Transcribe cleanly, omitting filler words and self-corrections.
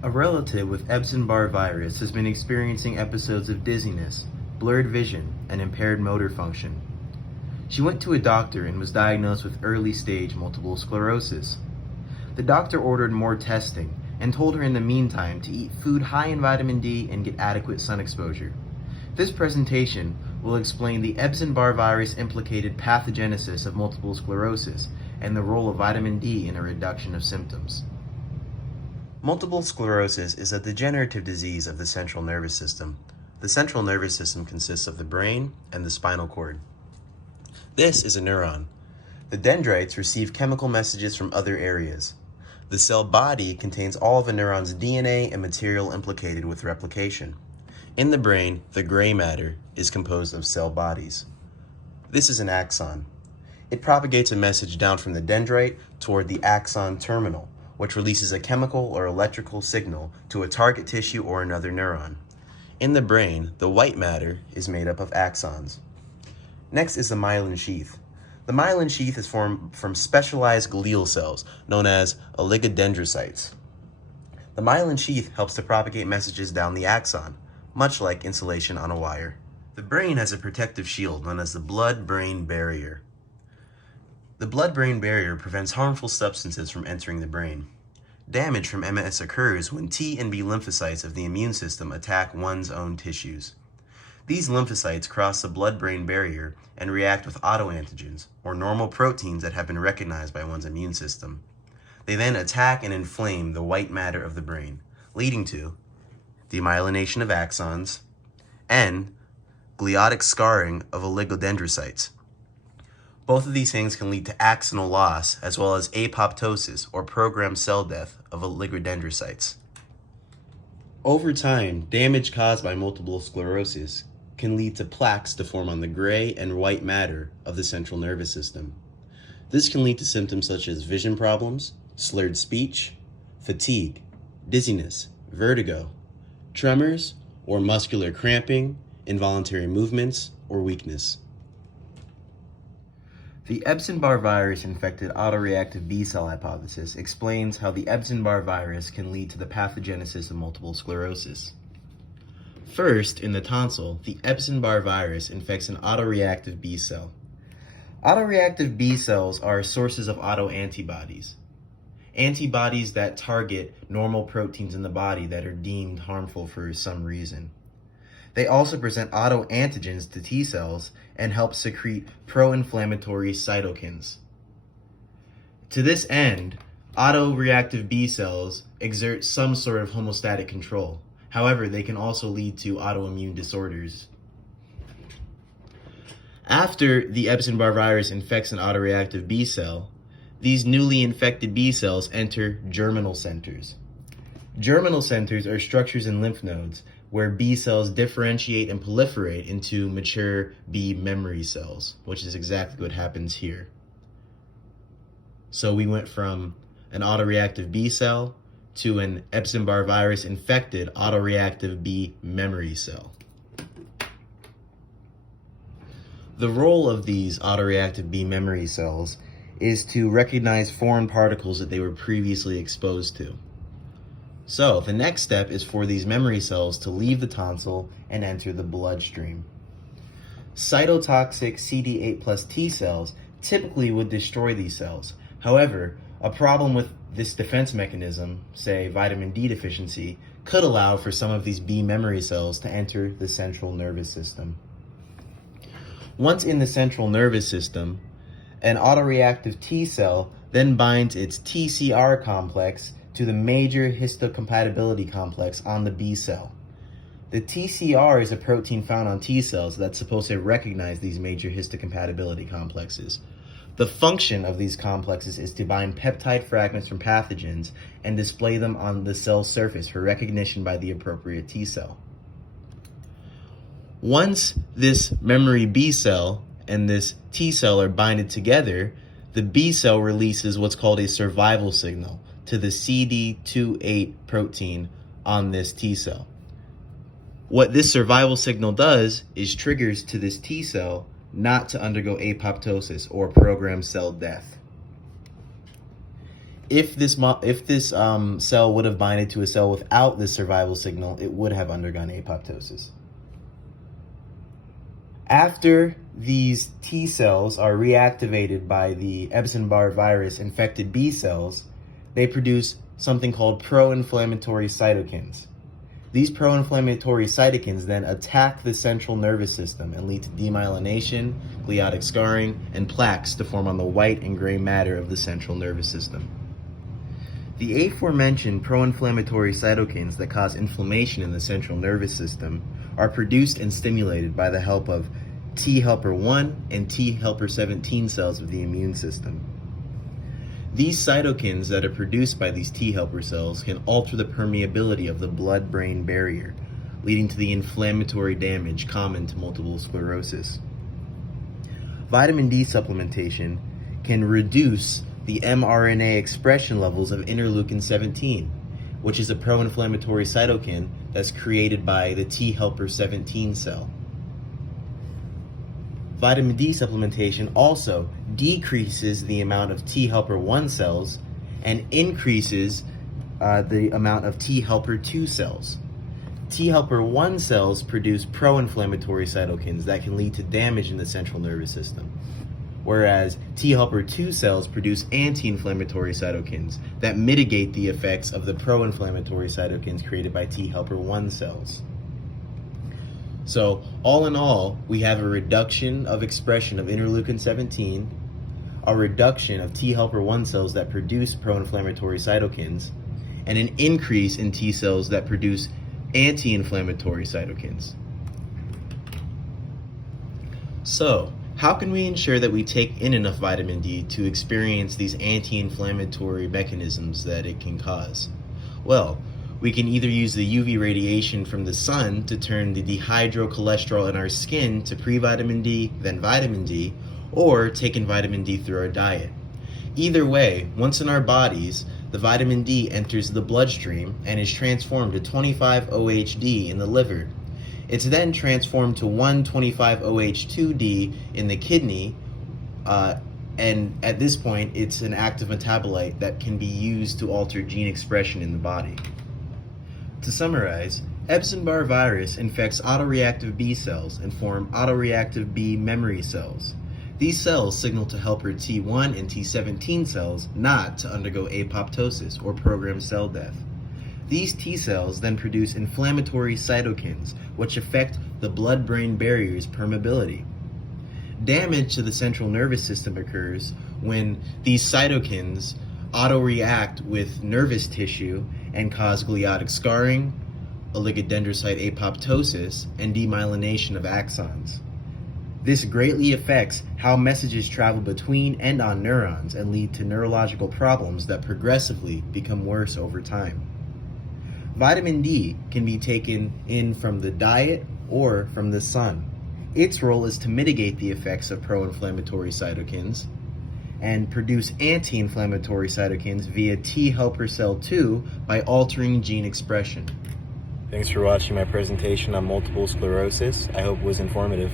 A relative with Epstein-Barr virus has been experiencing episodes of dizziness, blurred vision, and impaired motor function. She went to a doctor and was diagnosed with early-stage multiple sclerosis. The doctor ordered more testing and told her in the meantime to eat food high in vitamin D and get adequate sun exposure. This presentation will explain the Epstein-Barr virus implicated pathogenesis of multiple sclerosis and the role of vitamin D in a reduction of symptoms. Multiple sclerosis is a degenerative disease of the central nervous system. The central nervous system consists of the brain and the spinal cord. This is a neuron. The dendrites receive chemical messages from other areas. The cell body contains all of a neuron's DNA and material implicated with replication. In the brain, the gray matter is composed of cell bodies. This is an axon. It propagates a message down from the dendrite toward the axon terminal, which releases a chemical or electrical signal to a target tissue or another neuron. In the brain, the white matter is made up of axons. Next is the myelin sheath. The myelin sheath is formed from specialized glial cells known as oligodendrocytes. The myelin sheath helps to propagate messages down the axon, much like insulation on a wire. The brain has a protective shield known as the blood-brain barrier. The blood-brain barrier prevents harmful substances from entering the brain. Damage from MS occurs when T and B lymphocytes of the immune system attack one's own tissues. These lymphocytes cross the blood-brain barrier and react with autoantigens, or normal proteins that have been recognized by one's immune system. They then attack and inflame the white matter of the brain, leading to demyelination of axons and gliotic scarring of oligodendrocytes. Both of these things can lead to axonal loss as well as apoptosis or programmed cell death of oligodendrocytes. Over time, damage caused by multiple sclerosis can lead to plaques to form on the gray and white matter of the central nervous system. This can lead to symptoms such as vision problems, slurred speech, fatigue, dizziness, vertigo, tremors, or muscular cramping, involuntary movements, or weakness. The Epstein-Barr virus infected autoreactive B-cell hypothesis explains how the Epstein-Barr virus can lead to the pathogenesis of multiple sclerosis. First, in the tonsil, the Epstein-Barr virus infects an autoreactive B cell. Autoreactive B cells are sources of autoantibodies, antibodies that target normal proteins in the body that are deemed harmful for some reason. They also present autoantigens to T cells and help secrete pro-inflammatory cytokines. To this end, autoreactive B cells exert some sort of homeostatic control. However, they can also lead to autoimmune disorders. After the Epstein-Barr virus infects an autoreactive B cell, these newly infected B cells enter germinal centers. Germinal centers are structures in lymph nodes where B cells differentiate and proliferate into mature B memory cells, which is exactly what happens here. So we went from an autoreactive B cell to an Epstein-Barr virus infected autoreactive B memory cell. The role of these autoreactive B memory cells is to recognize foreign particles that they were previously exposed to. So the next step is for these memory cells to leave the tonsil and enter the bloodstream. Cytotoxic CD8 plus T cells typically would destroy these cells. However, a problem with this defense mechanism, say vitamin D deficiency, could allow for some of these B memory cells to enter the central nervous system. Once in the central nervous system, an autoreactive T cell then binds its TCR complex to the major histocompatibility complex on the B cell. The TCR is a protein found on T cells that's supposed to recognize these major histocompatibility complexes. The function of these complexes is to bind peptide fragments from pathogens and display them on the cell surface for recognition by the appropriate T cell. Once this memory B cell and this T cell are binded together, the B cell releases what's called a survival signal to the CD28 protein on this T cell. What this survival signal does is triggers to this T cell not to undergo apoptosis or programmed cell death. if this cell would have binded to a cell without this survival signal, it would have undergone apoptosis. After these T cells are reactivated by the Epstein-Barr virus infected B cells, they produce something called pro-inflammatory cytokines. These pro-inflammatory cytokines then attack the central nervous system and lead to demyelination, gliotic scarring, and plaques to form on the white and gray matter of the central nervous system. The aforementioned pro-inflammatory cytokines that cause inflammation in the central nervous system are produced and stimulated by the help of T helper 1 and T helper 17 cells of the immune system. These cytokines that are produced by these T helper cells can alter the permeability of the blood-brain barrier, leading to the inflammatory damage common to multiple sclerosis. Vitamin D supplementation can reduce the mRNA expression levels of interleukin 17, which is a pro-inflammatory cytokine that's created by the T helper 17 cell. Vitamin D supplementation also decreases the amount of T helper 1 cells and increases the amount of T helper 2 cells. T helper 1 cells produce pro-inflammatory cytokines that can lead to damage in the central nervous system, whereas T helper 2 cells produce anti-inflammatory cytokines that mitigate the effects of the pro-inflammatory cytokines created by T helper 1 cells. So, all in all, we have a reduction of expression of interleukin 17, a reduction of T helper 1 cells that produce pro-inflammatory cytokines, and an increase in T cells that produce anti-inflammatory cytokines. So, how can we ensure that we take in enough vitamin D to experience these anti-inflammatory mechanisms that it can cause? Well, we can either use the UV radiation from the sun to turn the dehydrocholesterol in our skin to pre-vitamin D, then vitamin D, or take in vitamin D through our diet. Either way, once in our bodies, the vitamin D enters the bloodstream and is transformed to 25-OHD in the liver. It's then transformed to 1,25-OH2D in the kidney, and at this point, it's an active metabolite that can be used to alter gene expression in the body. To summarize, Epstein-Barr virus infects autoreactive B cells and form autoreactive B memory cells. These cells signal to helper T1 and T17 cells not to undergo apoptosis or programmed cell death. These T cells then produce inflammatory cytokines, which affect the blood-brain barrier's permeability. Damage to the central nervous system occurs when these cytokines autoreact with nervous tissue and cause gliotic scarring, oligodendrocyte apoptosis, and demyelination of axons. This greatly affects how messages travel between and on neurons and lead to neurological problems that progressively become worse over time. Vitamin D can be taken in from the diet or from the sun. Its role is to mitigate the effects of pro-inflammatory cytokines and produce anti-inflammatory cytokines via T helper cell 2 by altering gene expression. Thanks for watching my presentation on multiple sclerosis. I hope it was informative.